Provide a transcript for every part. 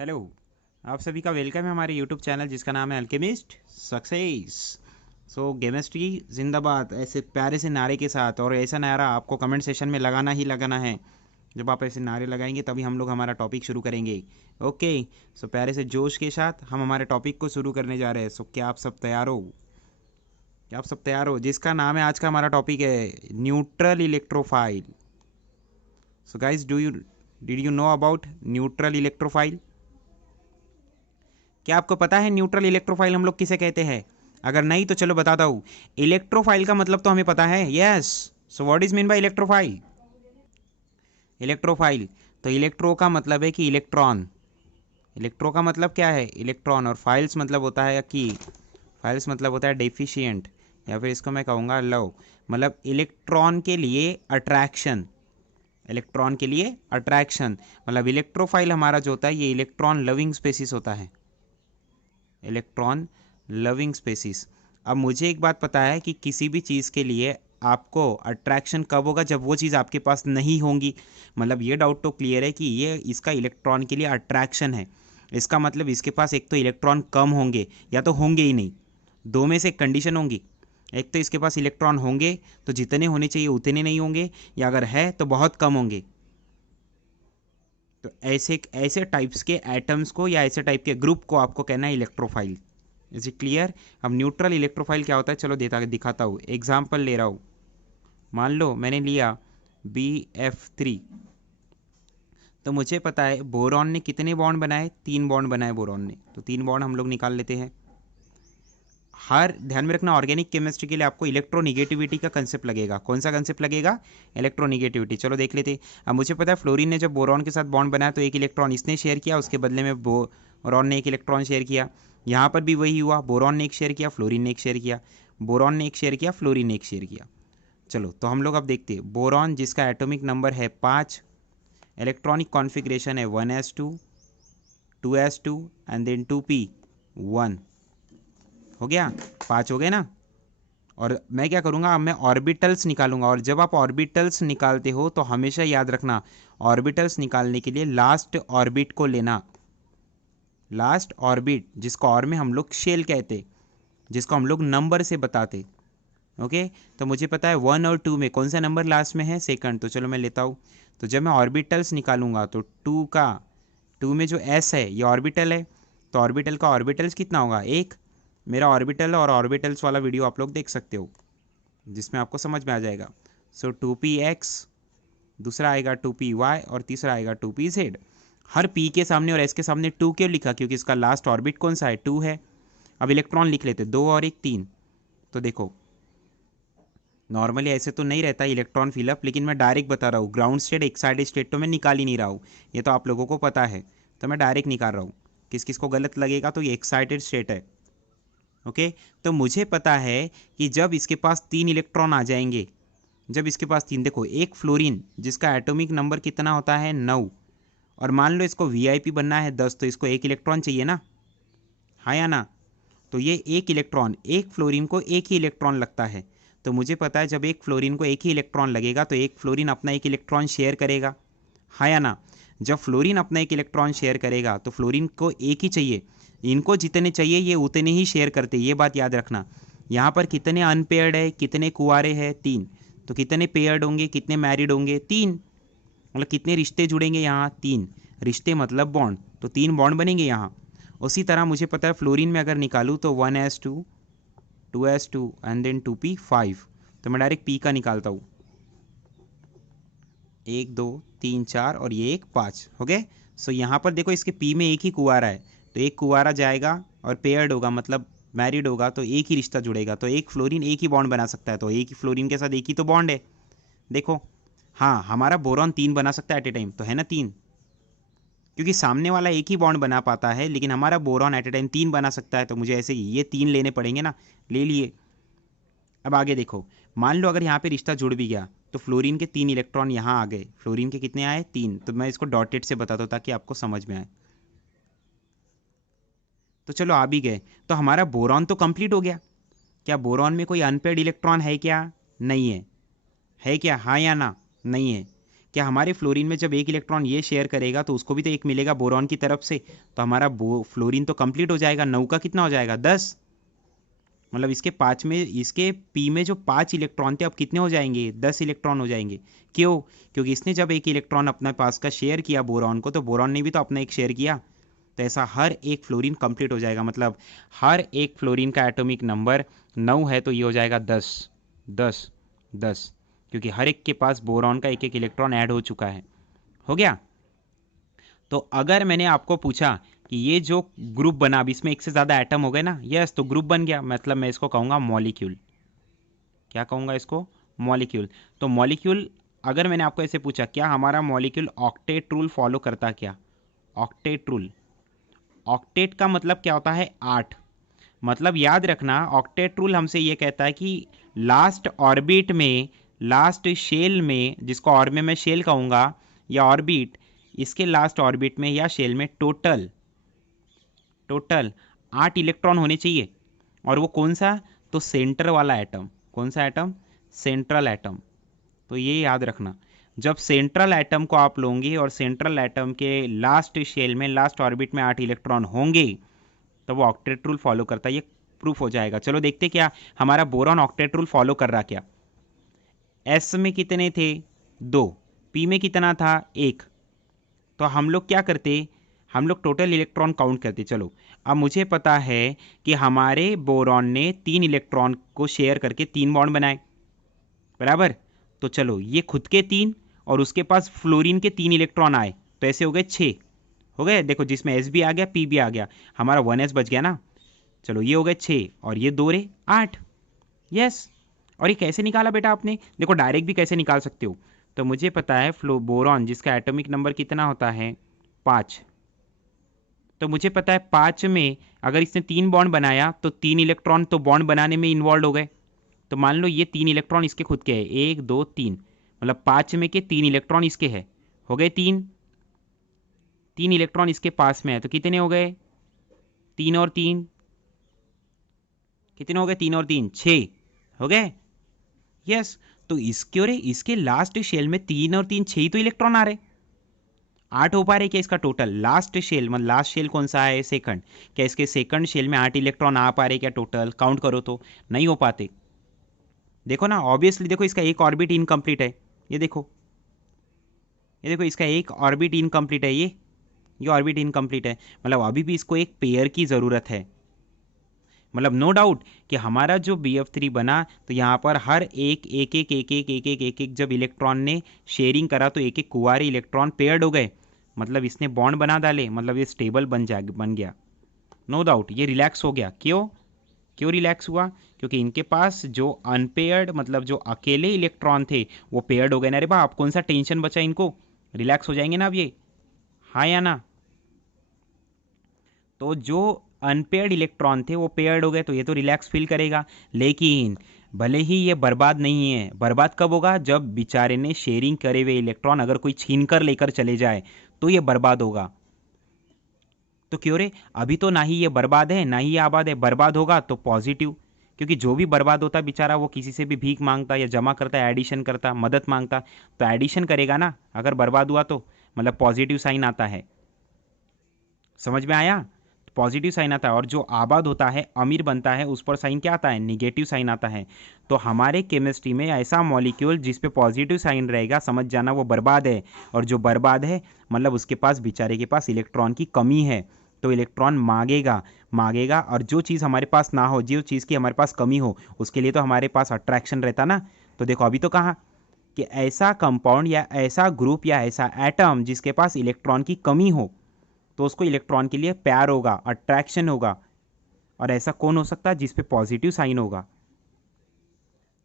Hello. आप सभी का वेलकम है हमारे यूट्यूब चैनल जिसका नाम है अल्केमिस्ट सक्सेस। सो केमिस्ट्री जिंदाबाद ऐसे प्यारे से नारे के साथ, और ऐसा नारा आपको कमेंट सेशन में लगाना ही लगाना है। जब आप ऐसे नारे लगाएंगे तभी हम लोग हमारा टॉपिक शुरू करेंगे। ओके। सो प्यारे से जोश के साथ हम हमारे टॉपिक को शुरू करने जा रहे हैं। सो क्या आप सब तैयार हो? क्या आप सब तैयार हो? जिसका नाम है आज का हमारा टॉपिक है neutral electrophile. So guys, did you know about neutral electrophile? क्या आपको पता है न्यूट्रल इलेक्ट्रोफाइल हम लोग किसे कहते हैं? अगर नहीं तो चलो बताता हूँ। इलेक्ट्रोफाइल का मतलब तो हमें पता है, yes. So what is mean by electrophile? Electrophile, तो इलेक्ट्रो का मतलब है कि इलेक्ट्रॉन। इलेक्ट्रो का मतलब क्या है? इलेक्ट्रॉन। और फाइल्स मतलब होता है कि फाइल्स मतलब होता है डेफिशिएंट, या फिर इसको मैं कहूँगा लव। मतलब इलेक्ट्रॉन के लिए अट्रैक्शन। इलेक्ट्रॉन के लिए अट्रैक्शन मतलब इलेक्ट्रोफाइल हमारा जो होता है ये इलेक्ट्रॉन लविंग स्पेसिस होता है। Electron loving species. अब मुझे एक बात पता है कि किसी भी चीज़ के लिए आपको अट्रैक्शन कब होगा? जब वो चीज़ आपके पास नहीं होंगी। मतलब ये डाउट तो क्लियर है कि ये इसका इलेक्ट्रॉन के लिए अट्रैक्शन है। इसका मतलब इसके पास एक तो इलेक्ट्रॉन कम होंगे या तो होंगे ही नहीं। दो में से एक कंडीशन होंगी। एक तो इसके पास इलेक्ट्रॉन होंगे तो जितने होने चाहिए उतने नहीं होंगे, या अगर है तो बहुत कम होंगे। तो ऐसे ऐसे टाइप्स के एटम्स को या ऐसे टाइप के ग्रुप को आपको कहना है इलेक्ट्रोफाइल। Is it clear? अब न्यूट्रल इलेक्ट्रोफाइल क्या होता है चलो देता दिखाता हूँ। एग्जाम्पल ले रहा हूँ। मान लो मैंने लिया BF3। तो मुझे पता है बोरॉन ने कितने बॉन्ड बनाए? 3 बॉन्ड बनाए बोरॉन ने। तो 3 बॉन्ड हम लोग निकाल लेते हैं। हर ध्यान में रखना, ऑर्गेनिक केमिस्ट्री के लिए आपको इलेक्ट्रोनिगेटिविटी का कंसेप्ट लगेगा। कौन सा कंसेप्ट लगेगा? इलेक्ट्रोनिगेटिविटी। चलो देख लेते हैं। अब मुझे पता है फ्लोरीन ने जब बोरॉन के साथ बॉन्ड बनाया तो एक इलेक्ट्रॉन इसने शेयर किया, उसके बदले में बोरॉन ने एक इलेक्ट्रॉन शेयर किया। यहाँ पर भी वही हुआ, बोरॉन ने एक शेयर किया, फ्लोरीन ने एक शेयर किया। बोरॉन ने एक शेयर किया, फ्लोरीन ने एक शेयर किया। चलो तो हम लोग अब देखते हैं। बोरॉन जिसका एटॉमिक नंबर है 5, इलेक्ट्रॉनिक कॉन्फ़िगरेशन है 1s2, 2s2 and then 2p1। हो गया? 5 हो गए ना? और मैं क्या करूँगा, अब मैं ऑर्बिटल्स निकालूंगा। और जब आप ऑर्बिटल्स निकालते हो तो हमेशा याद रखना, ऑर्बिटल्स निकालने के लिए लास्ट ऑर्बिट को लेना। लास्ट ऑर्बिट जिसको और में हम लोग शेल कहते, जिसको हम लोग नंबर से बताते। ओके। तो मुझे पता है 1 और 2 में कौन सा नंबर लास्ट में है? सेकंड। तो चलो मैं लेता हूँ। तो जब मैं ऑर्बिटल्स निकालूंगा तो 2 में जो s है ये ऑर्बिटल है। तो ऑर्बिटल का ऑर्बिटल्स कितना होगा? 1। मेरा ऑर्बिटल और ऑर्बिटल्स वाला वीडियो आप लोग देख सकते हो जिसमें आपको समझ में आ जाएगा। सो 2px, दूसरा आएगा 2py और तीसरा आएगा 2pz। हर p के सामने और s के सामने 2 क्यों लिखा? क्योंकि इसका लास्ट ऑर्बिट कौन सा है? 2 है। अब इलेक्ट्रॉन लिख लेते, 2 और 1 3। तो देखो नॉर्मली ऐसे तो नहीं रहता इलेक्ट्रॉन फिलअप, लेकिन मैं डायरेक्ट बता रहा हूँ। ग्राउंड स्टेट एक्साइटेड स्टेट तो मैं निकाल ही नहीं रहा हूँ, ये तो आप लोगों को पता है। तो मैं डायरेक्ट निकाल रहा हूँ। किस किस को गलत लगेगा तो ये एक्साइटेड स्टेट है। ओके। तो मुझे पता है कि जब इसके पास 3 इलेक्ट्रॉन आ जाएंगे, जब इसके पास 3, देखो एक फ्लोरीन जिसका एटॉमिक नंबर कितना होता है 9, और मान लो इसको वीआईपी बनना है 10, तो इसको एक इलेक्ट्रॉन चाहिए ना, हाँ या ना? तो ये एक इलेक्ट्रॉन, एक फ्लोरीन को एक ही इलेक्ट्रॉन लगता है। तो मुझे पता है जब एक फ्लोरीन को एक ही इलेक्ट्रॉन लगेगा तो एक फ्लोरीन अपना एक इलेक्ट्रॉन शेयर करेगा, हाँ या ना? जब फ्लोरीन अपना एक इलेक्ट्रॉन शेयर करेगा तो फ्लोरीन को एक ही चाहिए। इनको जितने चाहिए ये उतने ही शेयर करते, ये बात याद रखना। यहाँ पर कितने अनपेयर्ड है, कितने कुंवारे हैं? 3। तो कितने पेयर्ड होंगे, कितने मैरिड होंगे? 3। मतलब कितने रिश्ते जुड़ेंगे यहाँ? 3 रिश्ते मतलब बॉन्ड, तो 3 बॉन्ड बनेंगे यहाँ। उसी तरह मुझे पता है फ्लोरीन में अगर निकालूँ तो 1s2, 2s2 and then 2p5। तो मैं डायरेक्ट p का निकालता हूँ। 1 2 3 4 और ये एक 5 हो गए। सो यहाँ पर देखो इसके p में एक ही कुंवारा है, तो एक कुंवारा जाएगा और पेयर्ड होगा मतलब मैरिड होगा, तो एक ही रिश्ता जुड़ेगा। तो एक फ्लोरीन एक ही बॉन्ड बना सकता है, तो एक ही फ्लोरीन के साथ एक ही तो बॉन्ड है। देखो, हाँ हमारा बोरॉन 3 बना सकता है एट ए टाइम, तो है ना 3। क्योंकि सामने वाला एक ही बॉन्ड बना पाता है, लेकिन हमारा बोरॉन एट ए टाइम 3 बना सकता है, तो मुझे ऐसे ये 3 लेने पड़ेंगे ना, ले लिए। अब आगे देखो, मान लो अगर यहाँ पे रिश्ता जुड़ भी गया तो फ्लोरीन के 3 इलेक्ट्रॉन यहाँ आ गए। फ्लोरीन के कितने आए? 3। तो मैं इसको डॉटेड से बताता हूँ ताकि आपको समझ में आए। तो चलो आ भी गए, तो हमारा बोरॉन तो कंप्लीट हो गया। क्या बोरॉन में कोई अनपेयर्ड इलेक्ट्रॉन है क्या? नहीं है। है क्या? हाँ या ना? नहीं है। क्या हमारे फ्लोरीन में जब एक इलेक्ट्रॉन ये शेयर करेगा तो उसको भी तो एक मिलेगा बोरॉन की तरफ से, तो हमारा फ्लोरीन तो कंप्लीट हो जाएगा। 9 का कितना हो जाएगा 10, मतलब इसके 5 में, इसके पी में जो 5 इलेक्ट्रॉन थे अब कितने हो जाएंगे 10 इलेक्ट्रॉन हो जाएंगे। क्यों? क्योंकि इसने जब एक इलेक्ट्रॉन अपने पास का शेयर किया बोरॉन को, तो बोरॉन ने भी तो अपना एक शेयर किया। तो ऐसा हर एक फ्लोरीन कंप्लीट हो जाएगा, मतलब हर एक फ्लोरीन का एटॉमिक नंबर 9 है, तो ये हो जाएगा 10 10 10, क्योंकि हर एक के पास बोरॉन का एक एक इलेक्ट्रॉन ऐड हो चुका है। हो गया। तो अगर मैंने आपको पूछा कि ये जो ग्रुप बना, अब इसमें एक से ज़्यादा एटम हो गए ना, यस, तो ग्रुप बन गया, मतलब मैं इसको कहूँगा मॉलिक्यूल। क्या कहूँगा इसको? मॉलिक्यूल। तो मॉलिक्यूल, अगर मैंने आपको ऐसे पूछा क्या हमारा मॉलिक्यूल ऑक्टेट रूल फॉलो करता, क्या ऑक्टेट रूल? ऑक्टेट का मतलब क्या होता है? 8। मतलब याद रखना, ऑक्टेट रूल हमसे ये कहता है कि लास्ट ऑर्बिट में, लास्ट शेल में, जिसको और में मैं शेल कहूँगा या ऑर्बिट, इसके लास्ट ऑर्बिट में या शेल में टोटल 8 इलेक्ट्रॉन होने चाहिए। और वो कौन सा? तो सेंटर वाला एटम। कौन सा एटम? Central atom. तो ये याद रखना, जब सेंट्रल एटम को आप लोगे और सेंट्रल एटम के लास्ट शेल में, लास्ट ऑर्बिट में 8 इलेक्ट्रॉन होंगे, तो वो ऑक्टेट रूल फॉलो करता है। ये प्रूफ हो जाएगा। चलो देखते क्या हमारा बोरॉन ऑक्टेट रूल फॉलो कर रहा क्या। एस में कितने थे? 2। पी में कितना था? 1। तो हम लोग क्या करते, हम लोग टोटल इलेक्ट्रॉन काउंट करते। चलो, अब मुझे पता है कि हमारे बोरॉन ने 3 इलेक्ट्रॉन को शेयर करके 3 बॉन्ड बनाए, बराबर। तो चलो, ये खुद के 3 और उसके पास फ्लोरीन के 3 इलेक्ट्रॉन आए, तो ऐसे हो गए 6 हो गए। देखो, जिसमें एस भी आ गया, पी भी आ गया, हमारा 1s बच गया ना। चलो, ये हो गए 6 और ये 2 रे 8। यस। और ये कैसे निकाला बेटा आपने? देखो, डायरेक्ट भी कैसे निकाल सकते हो। तो मुझे पता है बोरॉन जिसका एटॉमिक नंबर कितना होता है? 5। तो मुझे पता है 5 में अगर इसने 3 बॉन्ड बनाया तो 3 इलेक्ट्रॉन तो बॉन्ड बनाने में इन्वॉल्व हो गए। तो मान लो ये 3 इलेक्ट्रॉन इसके खुद के हैं, 1 2 3, मतलब 5 में के 3 इलेक्ट्रॉन इसके हैं, हो गए 3। 3 इलेक्ट्रॉन इसके पास में है, तो कितने हो गए? 3 और 3 कितने हो गए? 3 और 3 6 हो गए। यस। तो इसके और इसके लास्ट शेल में 3 और 3 6 ही तो इलेक्ट्रॉन आ रहे, 8 हो पा रहे क्या इसका टोटल? लास्ट शेल, मतलब लास्ट शेल कौन सा है? सेकंड। क्या इसके सेकंड शेल में 8 इलेक्ट्रॉन आ पा रहे क्या टोटल? काउंट करो तो नहीं हो पाते। देखो ना, ऑब्वियसली देखो, इसका एक ऑर्बिट इनकम्प्लीट है। ये देखो, ये देखो, इसका एक ऑर्बिट इनकम्प्लीट है। ये ऑर्बिट इनकम्प्लीट है, मतलब अभी भी इसको एक पेयर की ज़रूरत है। मतलब नो डाउट कि हमारा जो BF3 बना, तो यहाँ पर हर एक जब इलेक्ट्रॉन ने शेयरिंग करा तो एक एक कुंवारे इलेक्ट्रॉन पेयर्ड हो गए, मतलब इसने बॉन्ड बना डाले, मतलब ये स्टेबल बन गया। नो डाउट ये रिलैक्स हो गया। क्यों? क्यों रिलैक्स हुआ? क्योंकि इनके पास जो अनपेयर्ड, मतलब जो अकेले इलेक्ट्रॉन थे, वो पेयर्ड हो गए ना। अरे बाप, कौन सा टेंशन बचा इनको? रिलैक्स हो जाएंगे ना अब ये, हाँ या ना? तो जो अनपेयर्ड इलेक्ट्रॉन थे वो पेयर्ड हो गए, तो ये तो रिलैक्स फील करेगा। लेकिन भले ही ये बर्बाद नहीं है, बर्बाद कब होगा? जब बेचारे ने शेयरिंग करे हुए इलेक्ट्रॉन अगर कोई छीन कर लेकर चले जाए, तो ये बर्बाद होगा। तो क्यों रे, अभी तो ना ही ये बर्बाद है ना ही ये आबाद है। बर्बाद होगा तो पॉजिटिव, क्योंकि जो भी बर्बाद होता बेचारा वो किसी से भी भीख मांगता या जमा करता, एडिशन करता, मदद मांगता, तो एडिशन करेगा ना अगर बर्बाद हुआ तो, मतलब पॉजिटिव साइन आता है। समझ में आया? पॉजिटिव साइन आता है। और जो आबाद होता है, अमीर बनता है, उस पर साइन क्या आता है? निगेटिव साइन आता है। तो हमारे केमिस्ट्री में ऐसा मॉलिक्यूल जिस पे पॉजिटिव साइन रहेगा, समझ जाना वो बर्बाद है। और जो बर्बाद है, मतलब उसके पास, बेचारे के पास इलेक्ट्रॉन की कमी है, तो इलेक्ट्रॉन मांगेगा। और जो चीज़ हमारे पास ना हो, जो चीज़ की हमारे पास कमी हो, उसके लिए तो हमारे पास अट्रैक्शन रहता ना। तो देखो, अभी तो कहा कि ऐसा कंपाउंड या ऐसा ग्रुप या ऐसा एटम जिसके पास इलेक्ट्रॉन की कमी हो, तो उसको इलेक्ट्रॉन के लिए प्यार होगा, अट्रैक्शन होगा। और ऐसा कौन हो सकता है? जिस पे पॉजिटिव साइन होगा।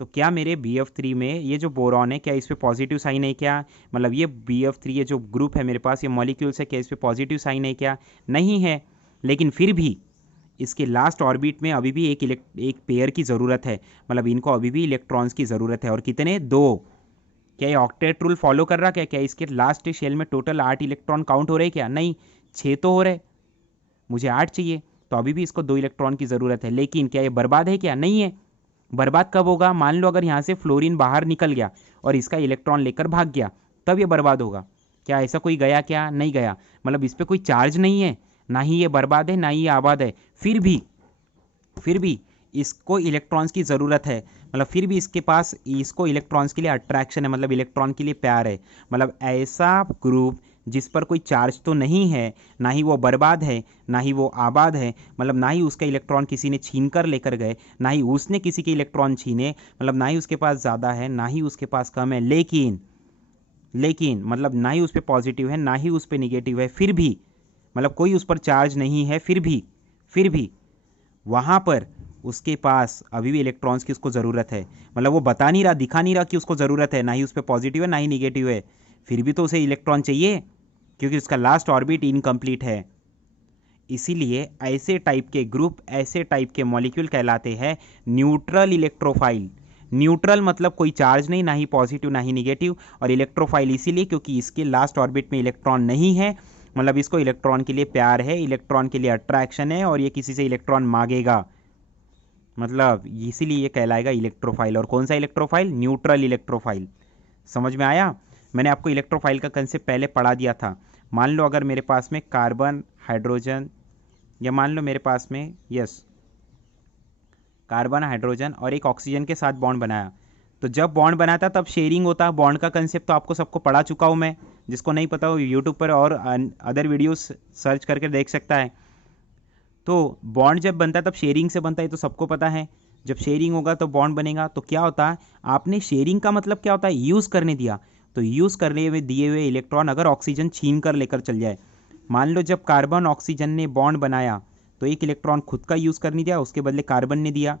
तो क्या मेरे BF3 में ये जो बोरॉन है, क्या इस पे पॉजिटिव साइन है क्या? मतलब ये BF3 ये जो ग्रुप है मेरे पास, ये मॉलिक्यूल्स है, क्या इस पे पॉजिटिव साइन है क्या? नहीं है। लेकिन फिर भी इसके लास्ट ऑर्बिट में अभी भी एक पेयर की ज़रूरत है, मतलब इनको अभी भी इलेक्ट्रॉन्स की ज़रूरत है। और कितने? 2। क्या ये ऑक्टेट रूल फॉलो कर रहा? क्या इसके लास्ट शेल में टोटल 8 इलेक्ट्रॉन काउंट हो रहे क्या? नहीं, 6 तो हो रहे। मुझे 8 चाहिए, तो अभी भी इसको 2 इलेक्ट्रॉन की ज़रूरत है। लेकिन क्या ये बर्बाद है क्या? नहीं है। बर्बाद कब होगा? मान लो अगर यहाँ से फ्लोरीन बाहर निकल गया और इसका इलेक्ट्रॉन लेकर भाग गया, तब ये बर्बाद होगा। क्या ऐसा कोई गया? क्या नहीं गया, मतलब इस पर कोई चार्ज नहीं है, ना ही ये बर्बाद है ना ही ये आबाद है, फिर भी इसको इलेक्ट्रॉन्स की ज़रूरत है, मतलब फिर भी इसके पास इसको इलेक्ट्रॉन्स के लिए अट्रैक्शन है, मतलब इलेक्ट्रॉन के लिए प्यार है। मतलब ऐसा ग्रुप जिस पर कोई चार्ज तो नहीं है, ना ही वो बर्बाद है ना ही वो आबाद है, मतलब ना ही उसका इलेक्ट्रॉन किसी ने छीन कर लेकर गए, ना ही उसने किसी के इलेक्ट्रॉन छीने, मतलब ना ही उसके पास ज़्यादा है ना ही उसके पास कम है, लेकिन मतलब ना ही उस पर पॉजिटिव है ना ही उस पर निगेटिव है, फिर भी मतलब कोई उस पर चार्ज नहीं है, फिर भी वहाँ पर उसके पास अभी भी इलेक्ट्रॉन्स की उसको ज़रूरत है। मतलब वो बता नहीं रहा, दिखा नहीं रहा कि उसको ज़रूरत है, ना ही उस पर पॉजिटिव है ना ही निगेटिव है, फिर भी तो उसे इलेक्ट्रॉन चाहिए क्योंकि उसका लास्ट ऑर्बिट इनकम्प्लीट है। इसीलिए ऐसे टाइप के ग्रुप, ऐसे टाइप के मॉलिक्यूल कहलाते हैं न्यूट्रल इलेक्ट्रोफाइल। न्यूट्रल मतलब कोई चार्ज नहीं, ना ही पॉजिटिव ना ही निगेटिव, और इलेक्ट्रोफाइल इसीलिए क्योंकि इसके लास्ट ऑर्बिट में इलेक्ट्रॉन नहीं है, मतलब इसको इलेक्ट्रॉन के लिए प्यार है, इलेक्ट्रॉन के लिए अट्रैक्शन है, और ये किसी से इलेक्ट्रॉन मांगेगा, मतलब इसीलिए ये कहलाएगा इलेक्ट्रोफाइल। और कौन सा इलेक्ट्रोफाइल? Neutral electrophile. समझ में आया? मैंने आपको इलेक्ट्रोफाइल का कंसेप्ट पहले पढ़ा दिया था। मान लो अगर मेरे पास में कार्बन, हाइड्रोजन, या मान लो मेरे पास में कार्बन, हाइड्रोजन और एक ऑक्सीजन के साथ बॉन्ड बनाया, तो जब बॉन्ड बनाता तब शेयरिंग होता। बॉन्ड का कंसेप्ट तो आपको सबको पढ़ा चुका हूँ मैं, जिसको नहीं पता हो यूट्यूब पर और अदर वीडियोस सर्च करके देख सकता है। तो बॉन्ड जब बनता है तब शेयरिंग से बनता है, तो सबको पता है। जब शेयरिंग होगा तो बॉन्ड बनेगा। तो क्या होता है, आपने शेयरिंग का मतलब क्या होता है? यूज़ करने दिया। तो यूज़ करने हुए दिए हुए इलेक्ट्रॉन अगर ऑक्सीजन छीन कर लेकर चल जाए, मान लो जब कार्बन ऑक्सीजन ने बॉन्ड बनाया तो एक इलेक्ट्रॉन खुद का यूज़ करने दिया, उसके बदले कार्बन ने दिया।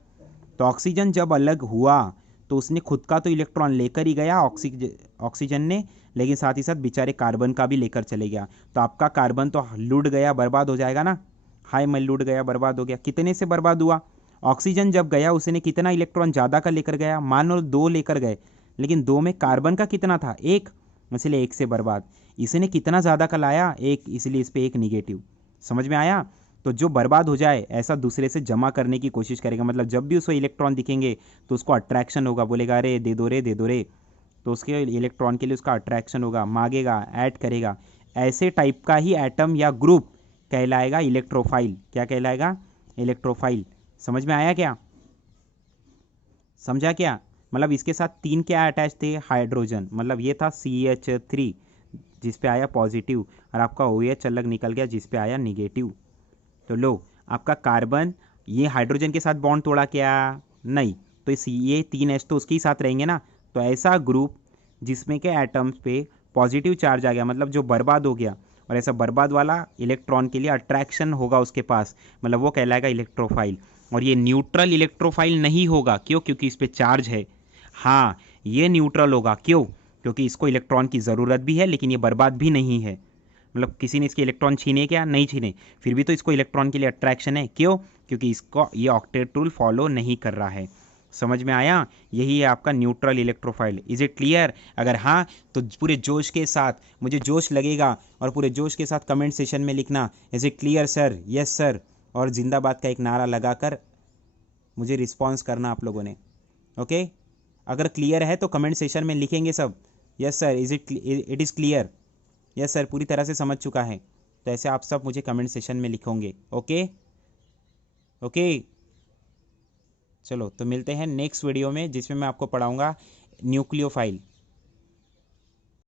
तो ऑक्सीजन जब अलग हुआ तो उसने खुद का तो इलेक्ट्रॉन लेकर ही गया ऑक्सीजन ने, लेकिन साथ ही साथ बेचारे कार्बन का भी लेकर चले गया। तो आपका कार्बन तो लुट गया, बर्बाद हो जाएगा ना। हाय मैं लूट गया, बर्बाद हो गया। कितने से बर्बाद हुआ? ऑक्सीजन जब गया उसने कितना इलेक्ट्रॉन ज़्यादा का लेकर गया? मान लो 2 लेकर गए, लेकिन 2 में कार्बन का कितना था? 1, इसलिए 1 से बर्बाद। इसने कितना ज़्यादा का लाया? 1, इसलिए इस पर 1 निगेटिव। समझ में आया? तो जो बर्बाद हो जाए ऐसा दूसरे से जमा करने की कोशिश करेगा, मतलब जब भी उसको इलेक्ट्रॉन दिखेंगे तो उसको अट्रैक्शन होगा, बोलेगा अरे दे दो रे दे दो रे, तो उसके इलेक्ट्रॉन के लिए उसका अट्रैक्शन होगा, मांगेगा, ऐड करेगा। ऐसे टाइप का ही एटम या ग्रुप कहलाएगा इलेक्ट्रोफाइल। क्या कहलाएगा? इलेक्ट्रोफाइल। समझ में आया क्या? समझा क्या? मतलब इसके साथ 3 क्या अटैच थे? हाइड्रोजन, मतलब ये था CH3 जिस पे आया पॉजिटिव, और आपका OH अलग निकल गया जिस पे आया निगेटिव। तो लो, आपका कार्बन ये हाइड्रोजन के साथ बॉन्ड तोड़ा क्या? नहीं। तो ये 3H तो उसके ही साथ रहेंगे ना। तो ऐसा ग्रुप जिसमें के एटम्स पे पॉजिटिव चार्ज आ गया, मतलब जो बर्बाद हो गया, और ऐसा बर्बाद वाला इलेक्ट्रॉन के लिए अट्रैक्शन होगा उसके पास, मतलब वो कहलाएगा इलेक्ट्रोफाइल। और ये न्यूट्रल इलेक्ट्रोफाइल नहीं होगा। क्यों? क्योंकि इस पर चार्ज है। हाँ, ये न्यूट्रल होगा। क्यों? क्योंकि इसको इलेक्ट्रॉन की ज़रूरत भी है लेकिन ये बर्बाद भी नहीं है, मतलब किसी ने इसके इलेक्ट्रॉन छीने क्या? नहीं छीने, फिर भी तो इसको इलेक्ट्रॉन के लिए अट्रैक्शन है। क्यों? क्योंकि इसको ये ऑक्टेट रूल फॉलो नहीं कर रहा है। समझ में आया? यही है आपका neutral electrophile. Is it clear? अगर हाँ तो पूरे जोश के साथ, मुझे जोश लगेगा, और पूरे जोश के साथ कमेंट सेशन में लिखना is it clear sir, yes sir, और जिंदाबाद का एक नारा लगाकर मुझे रिस्पॉन्स करना आप लोगों ने। ओके, अगर क्लियर है तो कमेंट सेशन में लिखेंगे सब yes sir, it is clear, yes sir पूरी तरह से समझ चुका है। तो ऐसे आप सब मुझे कमेंट सेशन में लिखोगे। ओके ओके, चलो तो मिलते हैं नेक्स्ट वीडियो में जिसमें मैं आपको पढ़ाऊंगा न्यूक्लियोफाइल।